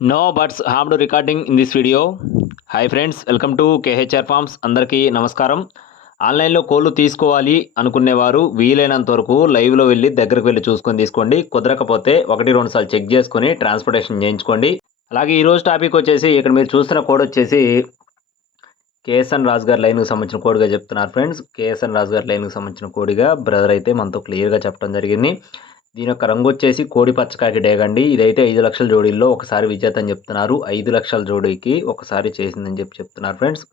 No buts harmed recording in this video. Hi friends, welcome to KHR farms. అందరికీ నమస్కారం. ఆన్లైన్లో కోళ్ళు తీసుకోవాలి అనుకునేవారు వీలైనంత వరకు లైవ్లో వెళ్ళి దగ్గరకు వెళ్ళి చూసుకొని తీసుకోండి. కుదరకపోతే 1-2 సార్లు చెక్ చేసుకొని ట్రాన్స్పోర్టేషన్ చేయించుకోండి. అలాగే ఈరోజు టాపిక్ వచ్చేసి ఇక్కడ మీరు చూస్తున్న కోడ్ వచ్చేసి కేఎస్ఎన్ రాజు గారి లైన్కి సంబంధించిన కోడ్గా చెప్తున్నారు ఫ్రెండ్స్. కేఎస్ఎన్ రాజు గారి లైన్కి సంబంధించిన కోడిగా బ్రదర్ అయితే మనతో క్లియర్గా చెప్పడం జరిగింది. దీని యొక్క రంగు వచ్చేసి కోడి పచ్చకాకి డేగండి. ఇదైతే 5 లక్షల జోడీల్లో ఒకసారి విజేత అని చెప్తున్నారు. 5 లక్షల జోడీకి ఒకసారి చేసిందని చెప్తున్నారు ఫ్రెండ్స్.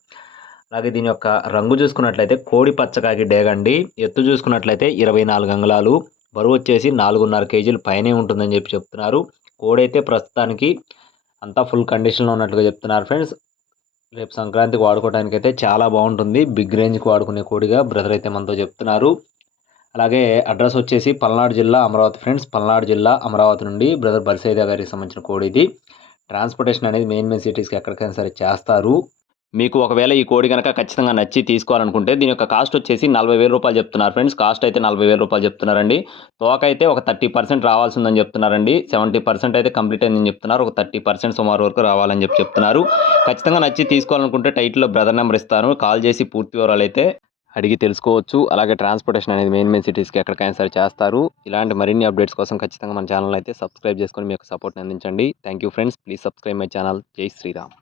అలాగే దీని యొక్క రంగు చూసుకున్నట్లయితే కోడి పచ్చకాకి డేగండి. ఎత్తు చూసుకున్నట్లయితే 24 అంగుళాలు, బరువు వచ్చేసి 4.5 కేజీలు పైనే ఉంటుందని చెప్తున్నారు. కోడి అయితే ప్రస్తుతానికి అంతా ఫుల్ కండిషన్లో ఉన్నట్లుగా చెప్తున్నారు ఫ్రెండ్స్. రేపు సంక్రాంతికి వాడుకోవడానికి అయితే చాలా బాగుంటుంది. బిగ్ రేంజ్కి వాడుకునే కోడిగా బ్రదర్ అయితే మనతో చెప్తున్నారు. అలాగే అడ్రస్ వచ్చేసి పల్నాడు జిల్లా అమరావతి ఫ్రెండ్స్. పల్నాడు జిల్లా అమరావతి నుండి బ్రదర్ బర్సైదా గారికి సంబంధించిన కోడి ఇది. ట్రాన్స్పోర్టేషన్ అనేది మెయిన్ సిటీస్కి ఎక్కడికైనా సరే చేస్తారు. మీకు ఒకవేళ ఈ కోడి కనుక ఖచ్చితంగా నచ్చి తీసుకోవాలనుకుంటే దీని యొక్క కాస్ట్ వచ్చేసి 40,000 రూపాయలు చెప్తున్నారు ఫ్రెండ్స్. కాస్ట్ అయితే 40,000 రూపాయలు చెప్తున్నారండి. తోక అయితే ఒక 30% రావాల్సిందని చెప్తున్నారండి. 70% అయితే కంప్లీట్ అయిందని చెప్తున్నారు. ఒక 30% సుమారు వరకు రావాలని చెప్తున్నారు. ఖచ్చితంగా నచ్చి తీసుకోవాలనుకుంటే టైటిల్లో బ్రదర్ నెంబర్ ఇస్తాను. కాల్ చేసి పూర్తి వివరాలు అయితే అడిగి తెలుసుకోవచ్చు. అలాగే ట్రాన్స్పోర్టేషన్ అనేది మెయిన్ సిటీస్కి ఎక్కడికైనా సరే చేస్తారు. ఇలాంటి మరిన్ని అప్డేట్స్ కోసం ఖచ్చితంగా మన ఛానల్ అయితే సబ్స్క్రైబ్ చేసుకొని మీకు సపోర్ట్ని అందించండి. Thank you friends. Please subscribe my channel. జై శ్రీరామ్.